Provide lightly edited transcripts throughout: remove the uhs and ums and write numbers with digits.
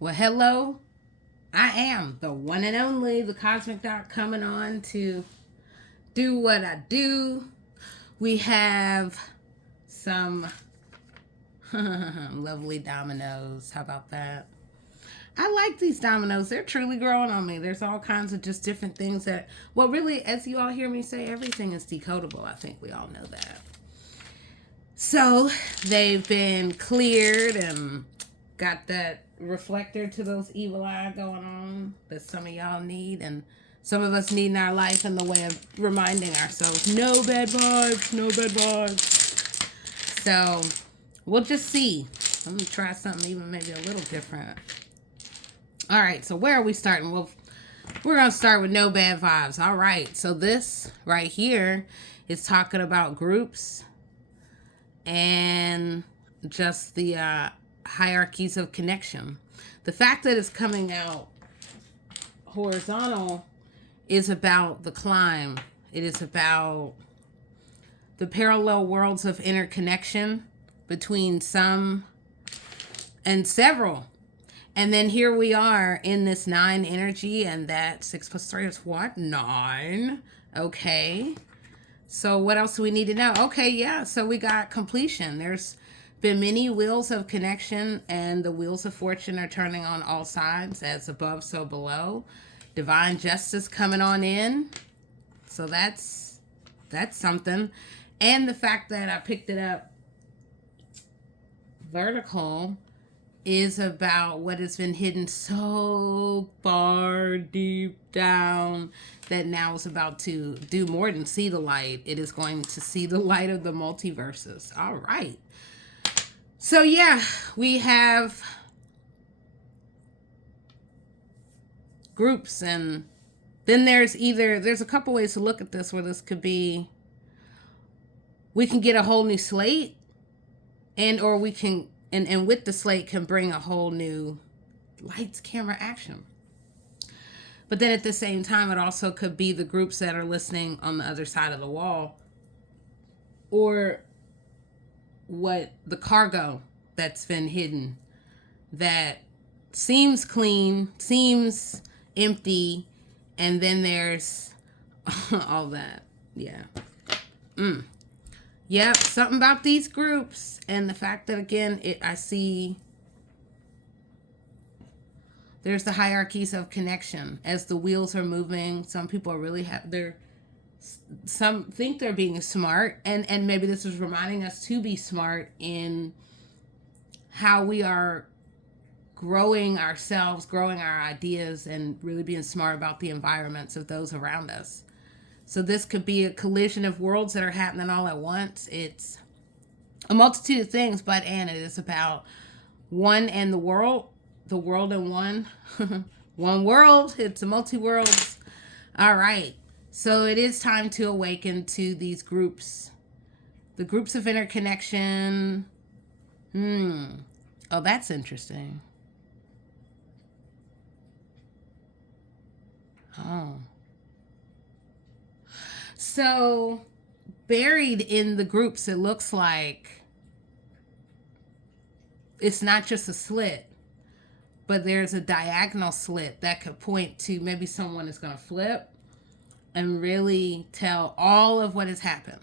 Well, hello. I am the one and only, the Cosmic Doc, coming on to do what I do. We have some lovely dominoes. How about that? I like these dominoes. They're truly growing on me. There's all kinds of just different things that, well, really, as you all hear me say, everything is decodable. I think we all know that. So they've been cleared and got that reflector to those evil eye going on that some of y'all need, and some of us need in our life in the way of reminding ourselves, no bad vibes, no bad vibes. So we'll just see. I'm gonna try something even maybe a little different. All right, so where are we starting? Well, we're gonna start with no bad vibes. All right, so this right here is talking about groups and just the hierarchies of connection. The fact that it's coming out horizontal is about the climb. It is about the parallel worlds of interconnection between some and several. And then here we are in this 9 energy, and that 6 plus 3 is what? 9. Okay. So what else do we need to know? Okay, yeah, so we got completion. There's been many wheels of connection, and the wheels of fortune are turning on all sides, as above, so below. Divine justice coming on in. So that's something. And the fact that I picked it up vertical is about what has been hidden so far deep down that now is about to do more than see the light. It is going to see the light of the multiverses. All right. So yeah, we have groups, and then there's a couple ways to look at this, where this could be, we can get a whole new slate, and or we can and with the slate can bring a whole new lights, camera, action. But then at the same time, it also could be the groups that are listening on the other side of the wall, or what the cargo that's been hidden that seems clean, seems empty, and then there's all that. Yeah. Yep, something about these groups, and the fact that, again, I see there's the hierarchies of connection as the wheels are moving. Some people are really some think they're being smart, and maybe this is reminding us to be smart in how we are growing ourselves, growing our ideas, and really being smart about the environments of those around us. So this could be a collision of worlds that are happening all at once. It's a multitude of things, but it is about one and the world and one. One world. It's a multi-worlds. All right. So it is time to awaken to these groups. The groups of interconnection. Oh, that's interesting. Oh. So, buried in the groups, it looks like it's not just a slit, but there's a diagonal slit that could point to maybe someone is going to flip and really tell all of what has happened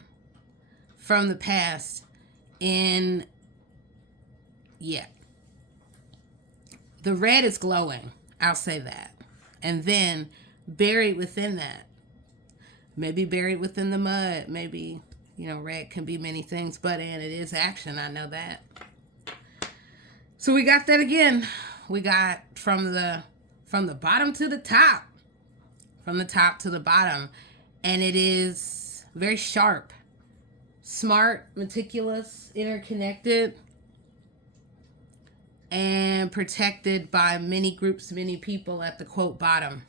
from the past in, yeah. The red is glowing, I'll say that. And then buried within that, maybe buried within the mud, maybe, red can be many things, but it is action, I know that. So we got that again. We got from the bottom to the top, from the top to the bottom, and it is very sharp, smart, meticulous, interconnected, and protected by many groups, many people at the quote bottom.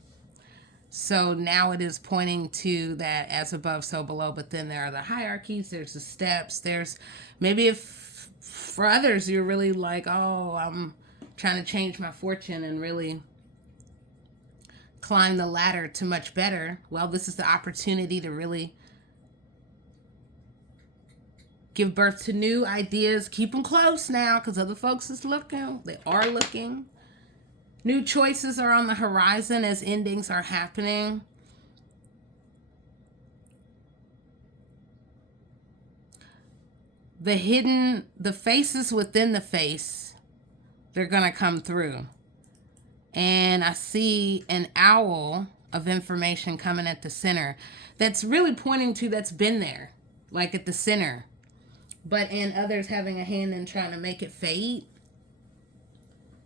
So now it is pointing to that as above, so below. But then there are the hierarchies, there's the steps, there's maybe if for others you're really like, oh, I'm trying to change my fortune and really climb the ladder to much better. Well, this is the opportunity to really give birth to new ideas. Keep them close now, because other folks is looking. They are looking. New choices are on the horizon as endings are happening. The faces within the face, they're going to come through. And I see an owl of information coming at the center that's really pointing to that's been there, like at the center. But and others having a hand in trying to make it fade.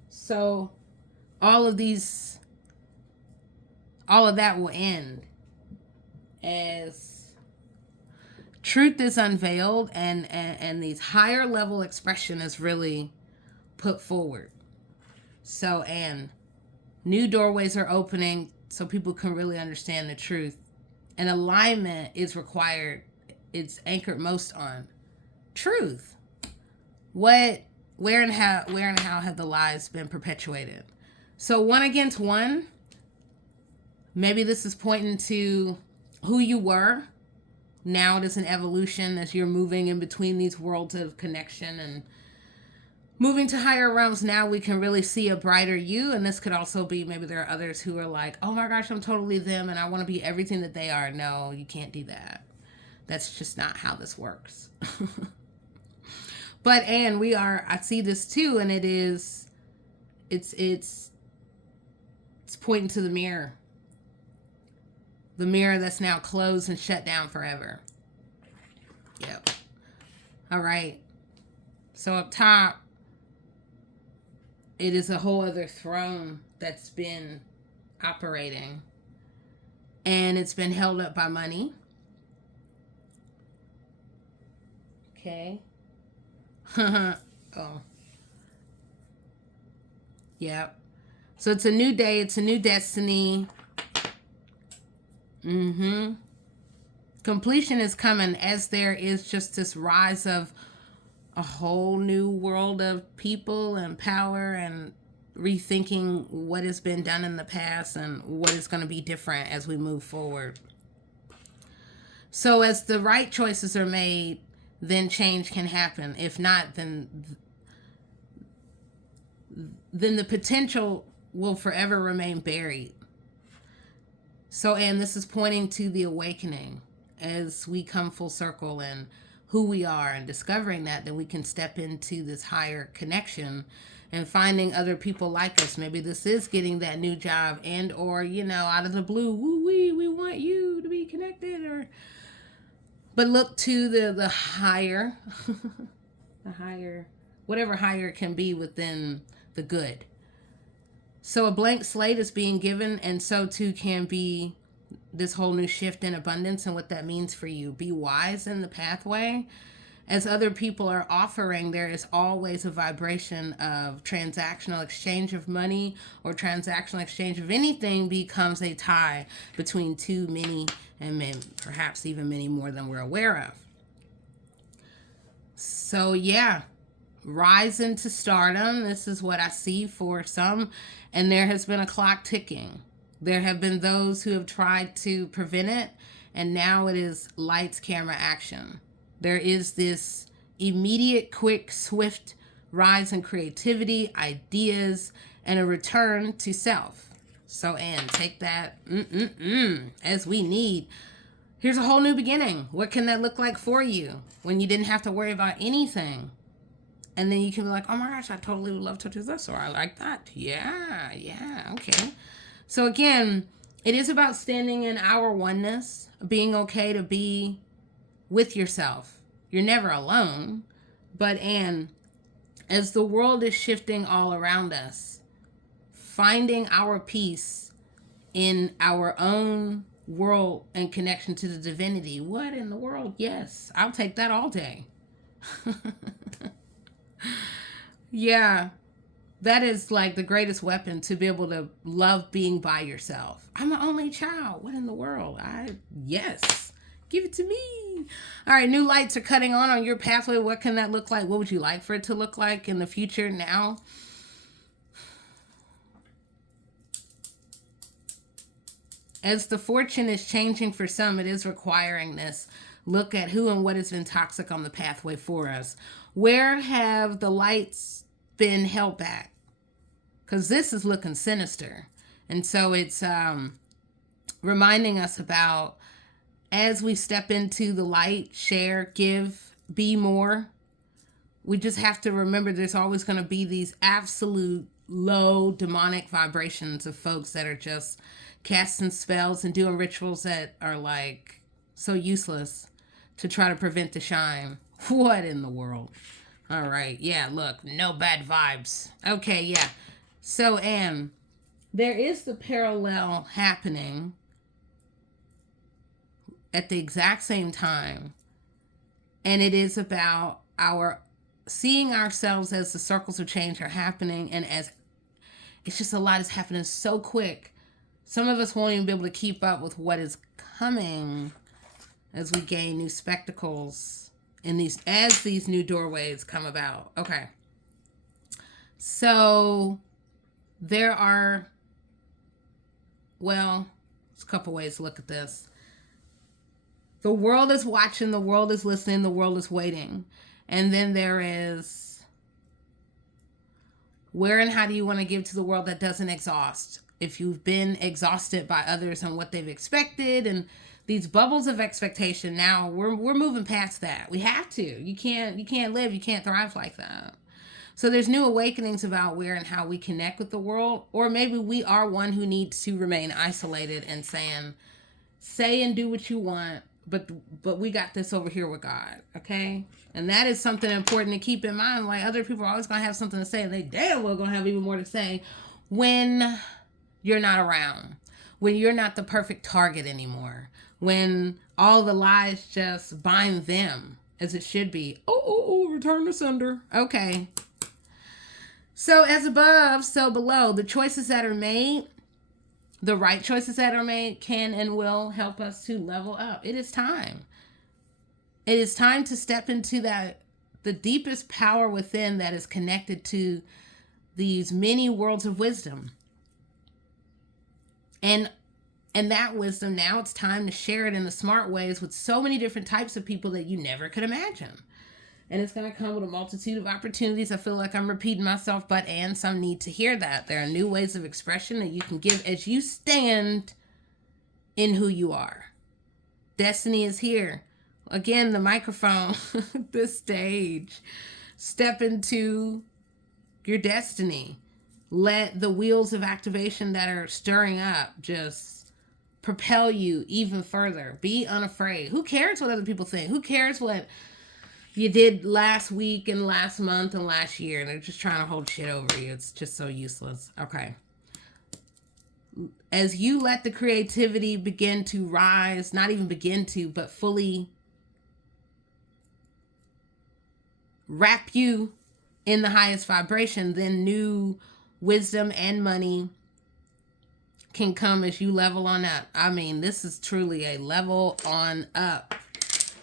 So all of that will end as truth is unveiled and these higher level expression is really put forward. So, and new doorways are opening so people can really understand the truth. And alignment is required. It's anchored most on truth. Where and how have the lies been perpetuated? So one against one, maybe this is pointing to who you were. Now it is an evolution as you're moving in between these worlds of connection and moving to higher realms. Now we can really see a brighter you. And this could also be, maybe there are others who are like, oh my gosh, I'm totally them and I want to be everything that they are. No, you can't do that. That's just not how this works. But, and I see this too, and it's pointing to the mirror. The mirror that's now closed and shut down forever. Yep. All right. So up top, it is a whole other throne that's been operating. And it's been held up by money. Okay. Oh. Yep. So it's a new day. It's a new destiny. Completion is coming as there is just this rise of a whole new world of people and power and rethinking what has been done in the past and what is going to be different as we move forward. So as the right choices are made, then change can happen. If not, then the potential will forever remain buried. So, and this is pointing to the awakening as we come full circle and who we are and discovering that, then we can step into this higher connection and finding other people like us. Maybe this is getting that new job and, or, out of the blue, woo-wee, we want you to be connected, but look to the higher, the higher, whatever higher it can be within the good. So a blank slate is being given, and so too can be this whole new shift in abundance and what that means for you. Be wise in the pathway. As other people are offering, there is always a vibration of transactional exchange of money or transactional exchange of anything becomes a tie between too many and perhaps even many more than we're aware of. So yeah, rise into stardom. This is what I see for some. And there has been a clock ticking. There have been those who have tried to prevent it. And now it is lights, camera, action. There is this immediate, quick, swift rise in creativity, ideas, and a return to self. So, and take that as we need. Here's a whole new beginning. What can that look like for you when you didn't have to worry about anything? And then you can be like, oh my gosh, I totally would love to do this, or I like that. Yeah, okay. So again, it is about standing in our oneness, being okay to be with yourself. You're never alone. But as the world is shifting all around us, finding our peace in our own world and connection to the divinity. What in the world? Yes, I'll take that all day. Yeah, that is like the greatest weapon, to be able to love being by yourself. I'm an only child. What in the world? Yes, give it to me. All right, new lights are cutting on your pathway. What can that look like? What would you like for it to look like in the future now? As the fortune is changing for some, it is requiring this. Look at who and what has been toxic on the pathway for us. Where have the lights been held back? because this is looking sinister. And so it's reminding us about, as we step into the light, share, give, be more, we just have to remember there's always going to be these absolute low demonic vibrations of folks that are just casting spells and doing rituals that are like so useless to try to prevent the shine. What in the world? All right. Yeah, look, no bad vibes. Okay, yeah. So, there is the parallel happening at the exact same time. And it is about our seeing ourselves as the circles of change are happening, and as it's just a lot is happening so quick. Some of us won't even be able to keep up with what is coming as we gain new spectacles in as these new doorways come about. Okay. So there are, well, there's a couple ways to look at this. The world is watching, the world is listening, the world is waiting. And then there is, where and how do you want to give to the world that doesn't exhaust? If you've been exhausted by others and what they've expected and these bubbles of expectation, now we're moving past that. We have to. You can't live, you can't thrive like that. So there's new awakenings about where and how we connect with the world, or maybe we are one who needs to remain isolated and say and do what you want, but we got this over here with God, okay? And that is something important to keep in mind. Like, other people are always going to have something to say, and they damn well going to have even more to say when you're not around, when you're not the perfect target anymore, when all the lies just bind them as it should be. Oh, return to sender. Okay. So as above, so below, the choices that are made, the right choices that are made can and will help us to level up. It is time. It is time to step into the deepest power within that is connected to these many worlds of wisdom. And that wisdom, now it's time to share it in the smart ways with so many different types of people that you never could imagine. And it's going to come with a multitude of opportunities. I feel like I'm repeating myself, but some need to hear that. There are new ways of expression that you can give as you stand in who you are. Destiny is here. Again, the microphone, the stage. Step into your destiny. Let the wheels of activation that are stirring up just propel you even further. Be unafraid. Who cares what other people think? Who cares what you did last week and last month and last year? They're just trying to hold shit over you. It's just so useless. Okay. As you let the creativity begin to rise, not even begin to, but fully wrap you in the highest vibration, then new wisdom and money can come as you level on up. I mean, this is truly a level on up.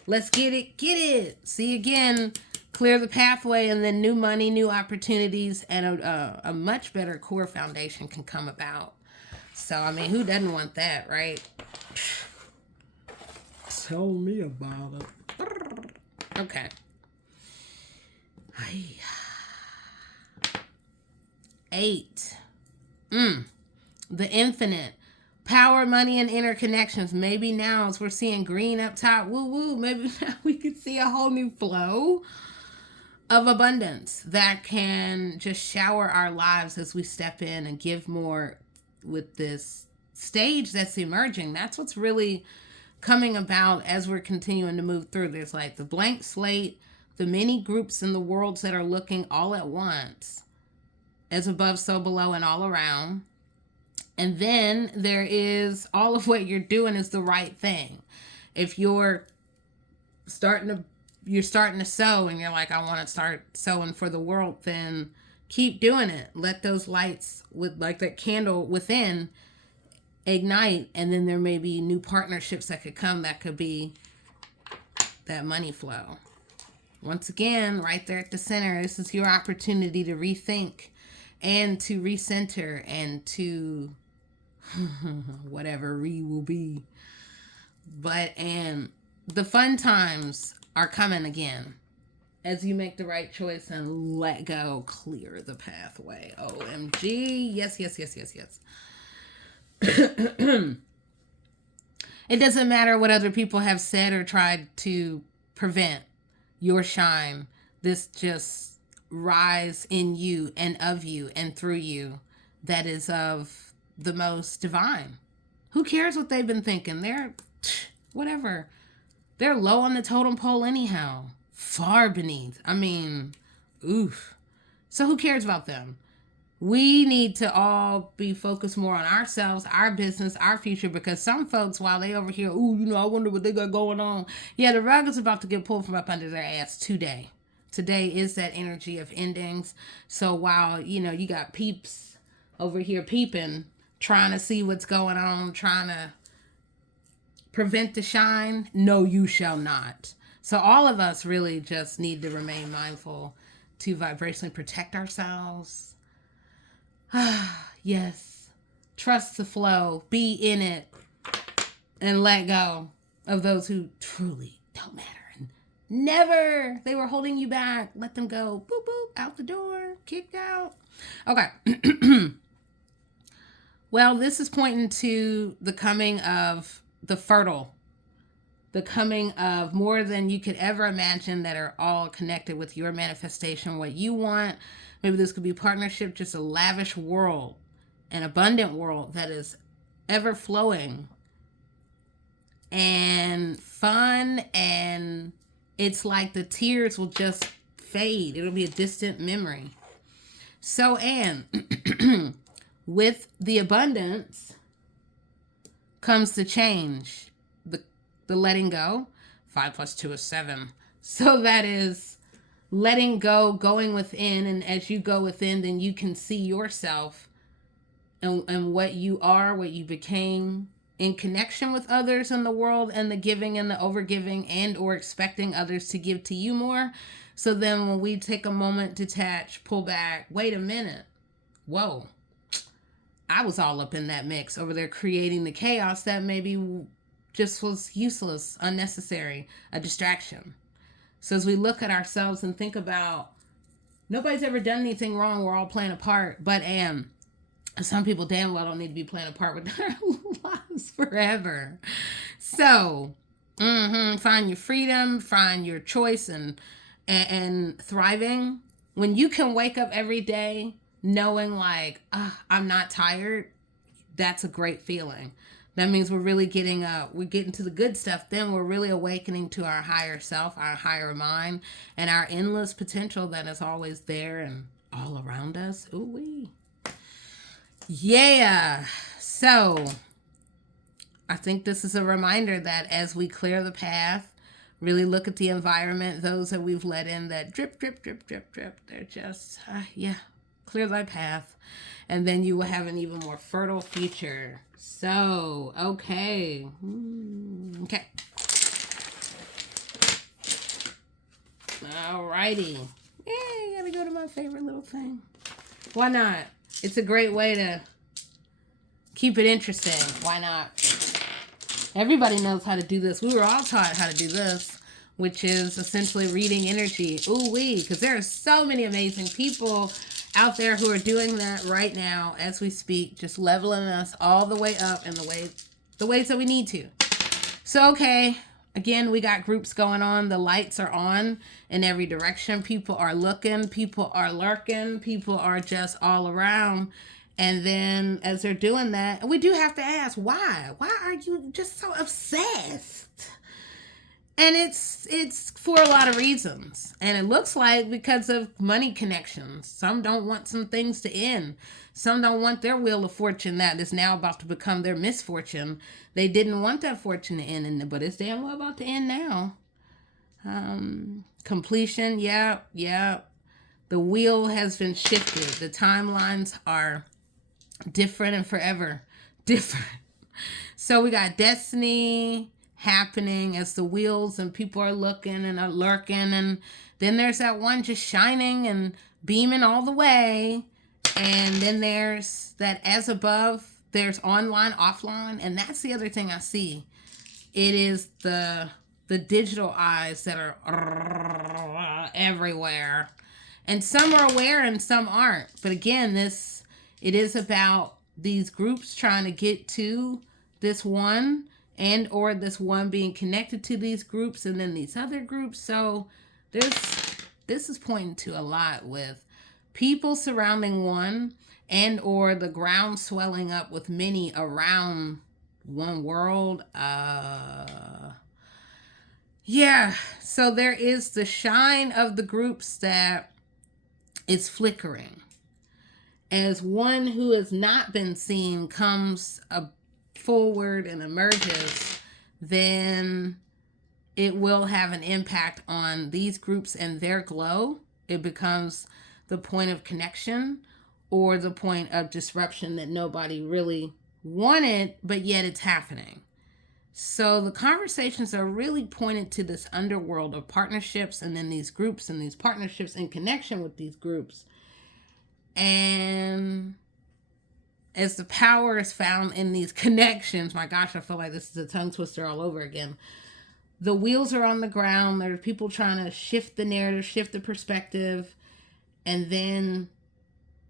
Let's get it. See, again, clear the pathway, and then new money, new opportunities, and a much better core foundation can come about. So, I mean, who doesn't want that, right? Tell me about it. Okay. 8. The infinite. Power, money, and interconnections. Maybe now, as we're seeing green up top, woo, maybe now we could see a whole new flow of abundance that can just shower our lives as we step in and give more with this stage that's emerging. That's what's really coming about as we're continuing to move through. There's like the blank slate, the many groups in the worlds that are looking all at once, as above, so below, and all around. And then there is all of what you're doing is the right thing. If you're starting to sow and you're like, I want to start sowing for the world, then keep doing it. Let those lights, with like that candle within, ignite. And then there may be new partnerships that could come that could be that money flow. Once again, right there at the center, this is your opportunity to rethink and to recenter and to whatever will be. But, and the fun times are coming again. as you make the right choice and let go, clear the pathway. OMG. Yes, yes, yes, yes, yes. It doesn't matter what other people have said or tried to prevent your shine. This just rise in you and of you and through you that is of the most divine. Who cares what they've been thinking? They're whatever. They're low on the totem pole anyhow. Far beneath. I mean, oof. So who cares about them? We need to all be focused more on ourselves, our business, our future, because some folks, while they over here, ooh, I wonder what they got going on. Yeah, the rug is about to get pulled from up under their ass today. Today is that energy of endings. So while, you got peeps over here peeping, trying to see what's going on, trying to prevent the shine, no, you shall not. So all of us really just need to remain mindful to vibrationally protect ourselves. Yes. Trust the flow. Be in it. And let go of those who truly don't matter. And never. They were holding you back. Let them go. Boop, boop. Out the door. Kicked out. Okay. Well, this is pointing to the coming of the fertile. The coming of more than you could ever imagine that are all connected with your manifestation, what you want. Maybe this could be partnership, just a lavish world, an abundant world that is ever flowing and fun. And it's like the tears will just fade. It'll be a distant memory. So, and with the abundance comes the change, the letting go. 5 + 2 is 7. So that is letting go, going within, and as you go within, then you can see yourself and what you are, what you became in connection with others in the world, and the giving and the overgiving, and or expecting others to give to you more. So then when we take a moment, detach, pull back, wait a minute, whoa, I was all up in that mix over there creating the chaos that maybe just was useless, unnecessary, a distraction. So as we look at ourselves and think about, nobody's ever done anything wrong, we're all playing a part, but some people damn well don't need to be playing a part with their lives forever. So, find your freedom, find your choice, and thriving. When you can wake up every day knowing like, I'm not tired, that's a great feeling. That means we're really getting to the good stuff. Then we're really awakening to our higher self, our higher mind, and our endless potential that is always there and all around us. Ooh-wee. Yeah. So I think this is a reminder that as we clear the path, really look at the environment, those that we've let in that drip, drip, drip, drip, drip. They're just, clear thy path. And then you will have an even more fertile future. So, okay. Okay. Alrighty. Yeah, I gotta go to my favorite little thing. Why not? It's a great way to keep it interesting. Why not? Everybody knows how to do this. We were all taught how to do this, which is essentially reading energy. Ooh-wee, because there are so many amazing people out there who are doing that right now as we speak, just leveling us all the way up in the ways that we need to. So, okay, again, we got groups going on. The lights are on in every direction. People are looking. People are lurking. People are just all around. And then as they're doing that, we do have to ask, why? Why are you just so obsessed? And it's for a lot of reasons. And it looks like because of money connections. Some don't want some things to end. Some don't want their wheel of fortune that is now about to become their misfortune. They didn't want that fortune to end, but it's damn well about to end now. Completion, yeah. The wheel has been shifted. The timelines are different and forever different. So we got destiny happening as the wheels and people are looking and are lurking, and then there's that one just shining and beaming all the way, and then there's that as above, there's online, offline, and that's the other thing I see. It is the the digital eyes that are everywhere. And some are aware and some aren't. But again, it is about these groups trying to get to this one, and or this one being connected to these groups and then these other groups. So this is pointing to a lot with people surrounding one, and or the ground swelling up with many around one world. Yeah, so there is the shine of the groups that is flickering. As one who has not been seen comes forward and emerges, then it will have an impact on these groups and their glow. It becomes the point of connection or the point of disruption that nobody really wanted, but yet it's happening. So the conversations are really pointed to this underworld of partnerships, and then these groups and these partnerships in connection with these groups. And as the power is found in these connections, my gosh, I feel like this is a tongue twister all over again. The wheels are on the ground. There are people trying to shift the narrative, shift the perspective. And then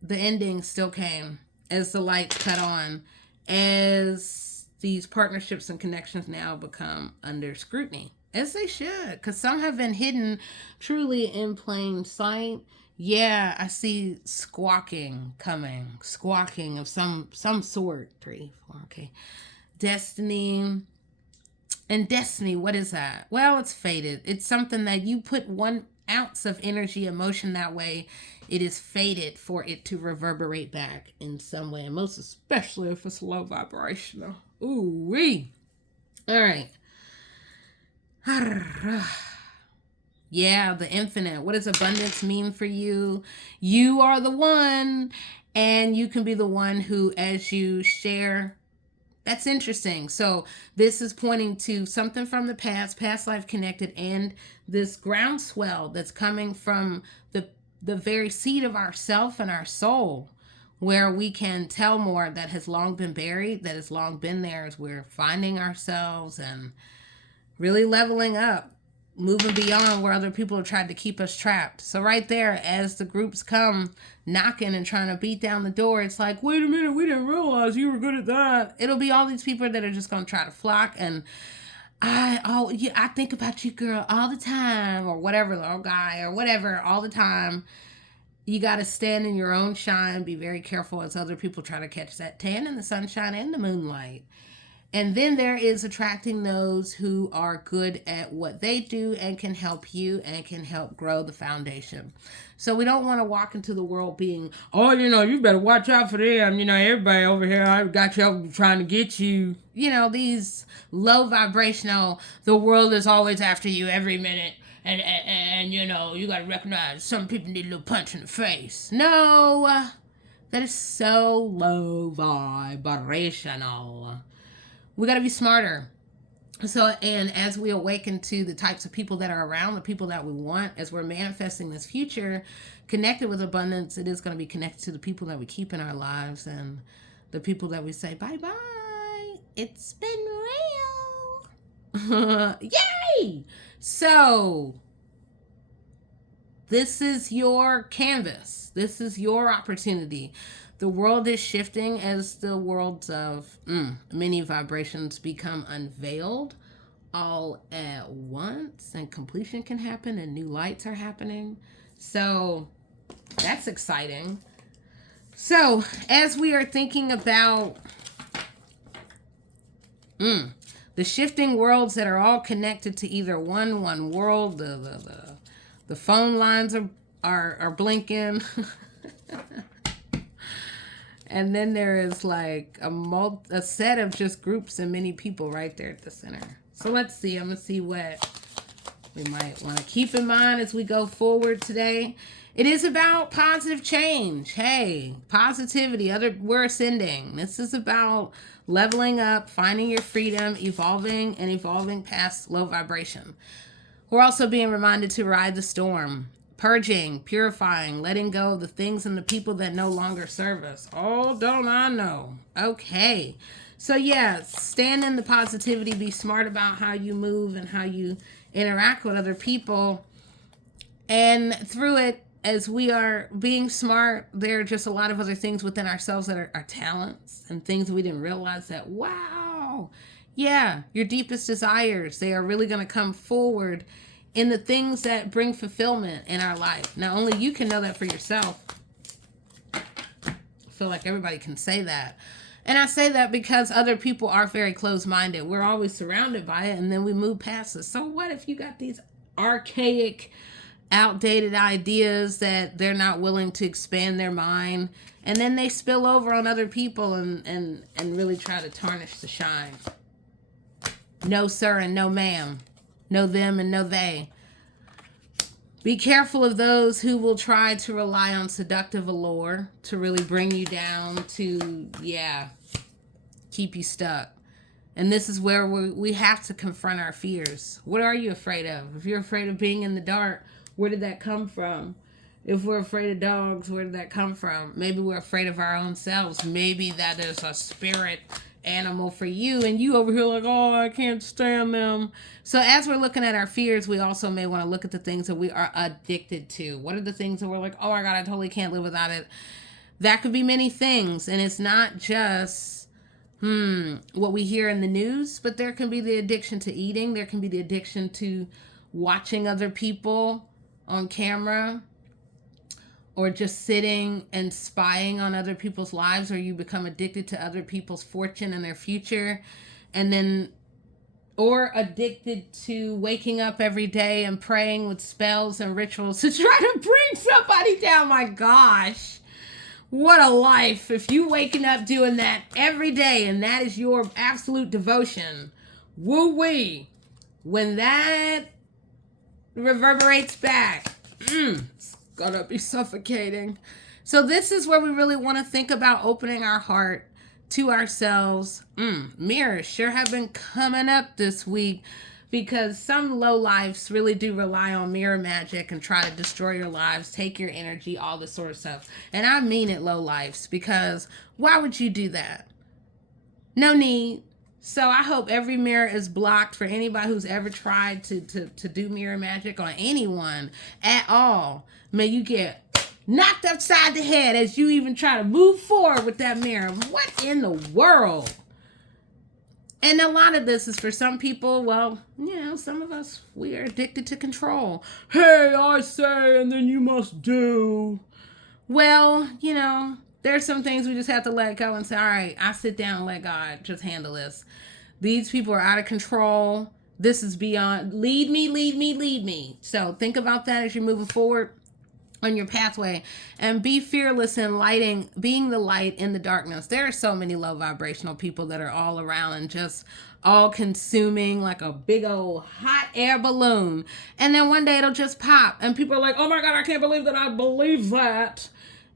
the ending still came as the lights cut on, as these partnerships and connections now become under scrutiny, as they should, because some have been hidden truly in plain sight. Yeah, I see squawking coming, squawking of some sort. 3, 4, okay. Destiny. And destiny, what is that? Well, it's fated. It's something that you put 1 ounce of energy, emotion that way, it is fated for it to reverberate back in some way, and most especially if it's low vibrational. Ooh wee. All right. Yeah, the infinite. What does abundance mean for you? You are the one, and you can be the one who, as you share. That's interesting. So this is pointing to something from the past life connected, and this groundswell that's coming from the very seed of ourself and our soul, where we can tell more that has long been buried, that has long been there, as we're finding ourselves and really leveling up, moving beyond where other people have tried to keep us trapped. So right there, as the groups come knocking and trying to beat down the door, it's like, wait a minute, we didn't realize you were good at that. It'll be all these people that are just going to try to flock, and I think about you, girl, all the time, or whatever, or guy, or whatever, all the time. You got to stand in your own shine, be very careful as other people try to catch that tan in the sunshine and the moonlight. And then there is attracting those who are good at what they do and can help you and can help grow the foundation. So we don't want to walk into the world being, oh, you better watch out for them. Everybody over here, I've got you trying to get you. These low vibrational, the world is always after you every minute. And you got to recognize some people need a little punch in the face. No, that is so low vibrational. We got to be smarter. So, and as we awaken to the types of people that are around, the people that we want, as we're manifesting this future, connected with abundance, it is going to be connected to the people that we keep in our lives and the people that we say, bye-bye, it's been real. Yay! So, this is your canvas. This is your opportunity. The world is shifting as the worlds of many vibrations become unveiled all at once, and completion can happen and new lights are happening. So that's exciting. So as we are thinking about the shifting worlds that are all connected to either one world, the phone lines are blinking. And then there is like a set of just groups and many people right there at the center. So let's see. I'm going to see what we might want to keep in mind as we go forward today. It is about positive change. Hey, positivity. We're ascending. This is about leveling up, finding your freedom, evolving past low vibration. We're also being reminded to ride the storm. Purging, purifying, letting go of the things and the people that no longer serve us. Oh, don't I know? Okay. So yeah, stand in the positivity, be smart about how you move and how you interact with other people. And through it, as we are being smart, there are just a lot of other things within ourselves that are our talents and things we didn't realize that, wow, yeah, your deepest desires, they are really going to come forward in the things that bring fulfillment in our life. Now, only you can know that for yourself. I feel like everybody can say that. And I say that because other people are very closed-minded. We're always surrounded by it, and then we move past it. So what if you got these archaic, outdated ideas that they're not willing to expand their mind, and then they spill over on other people and really try to tarnish the shine? No sir and no ma'am. No them and no they. Be careful of those who will try to rely on seductive allure to really bring you down, to, keep you stuck. And this is where we have to confront our fears. What are you afraid of? If you're afraid of being in the dark, where did that come from? If we're afraid of dogs, where did that come from? Maybe we're afraid of our own selves. Maybe that is a spirit animal for you, and you over here like, oh, I can't stand them. So as we're looking at our fears, we also may want to look at the things that we are addicted to. What are the things that we're like, oh my God, I totally can't live without it? That could be many things, and it's not just what we hear in the news, but there can be the addiction to eating. There can be the addiction to watching other people on camera, or just sitting and spying on other people's lives, or you become addicted to other people's fortune and their future. And then, or addicted to waking up every day and praying with spells and rituals to try to bring somebody down. My gosh, what a life. If you waking up doing that every day and that is your absolute devotion, woo-wee, when that reverberates back, it's gonna be suffocating. So this is where we really want to think about opening our heart to ourselves. Mirrors sure have been coming up this week, because some low lives really do rely on mirror magic and try to destroy your lives, take your energy, all this sort of stuff. And I mean it, low lives, because why would you do that? No need. So I hope every mirror is blocked for anybody who's ever tried to do mirror magic on anyone at all. May you get knocked upside the head as you even try to move forward with that mirror. What in the world? And a lot of this is for some people, well, some of us, we are addicted to control. Hey, I say, and then you must do. Well, there's some things we just have to let go and say, all right, I sit down and let God just handle this. These people are out of control. This is beyond, lead me, lead me, lead me. So think about that as you're moving forward on your pathway, and be fearless in being the light in the darkness. There are so many low vibrational people that are all around and just all consuming like a big old hot air balloon. And then one day it'll just pop and people are like, oh my God, I can't believe that I believe that.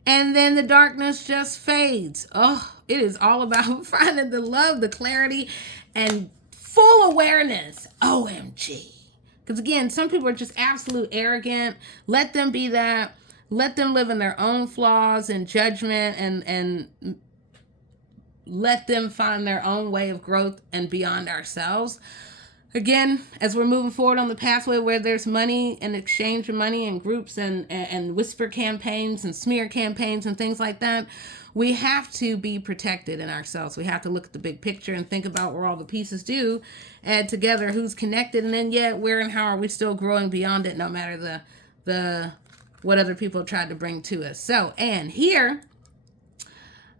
And then the darkness just fades. Oh, it is all about finding the love, the clarity, and full awareness. OMG. Because again, some people are just absolute arrogant. Let them be that. Let them live in their own flaws and judgment, and let them find their own way of growth and beyond ourselves. Again, as we're moving forward on the pathway where there's money and exchange of money and groups and whisper campaigns and smear campaigns and things like that, we have to be protected in ourselves. We have to look at the big picture and think about where all the pieces do add together, who's connected, and then yet where and how are we still growing beyond it, no matter the what other people tried to bring to us. So, and here,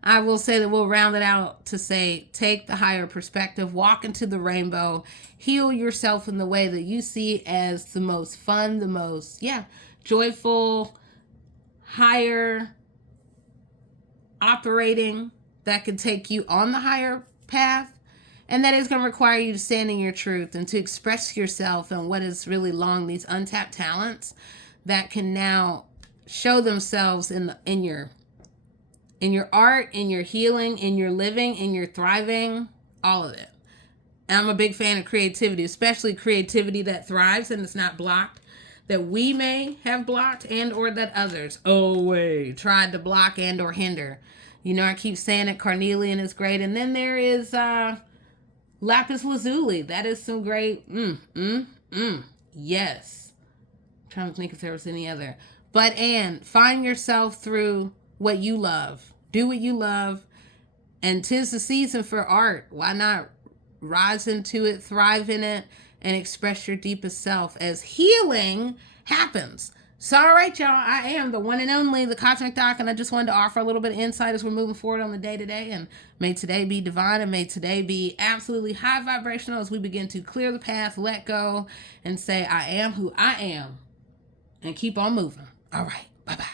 I will say that we'll round it out to say, take the higher perspective, walk into the rainbow, heal yourself in the way that you see as the most fun, the most, joyful, higher operating, that could take you on the higher path. And that is going to require you to stand in your truth and to express yourself and what is really long, these untapped talents that can now show themselves in your art, in your healing, in your living, in your thriving, all of it. And I'm a big fan of creativity, especially creativity that thrives and is not blocked, that we may have blocked and or that others tried to block and or hinder. You know, I keep saying it, carnelian is great. And then there is lapis lazuli. That is some great, yes. I'm trying to think if there was any other. But, and find yourself through what you love. Do what you love. And 'tis the season for art. Why not rise into it, thrive in it, and express your deepest self as healing happens. So, all right, y'all, I am the one and only, the Cosmic Doc, and I just wanted to offer a little bit of insight as we're moving forward on the day-to-day, and may today be divine, and may today be absolutely high vibrational as we begin to clear the path, let go, and say, I am who I am, and keep on moving. All right, bye-bye.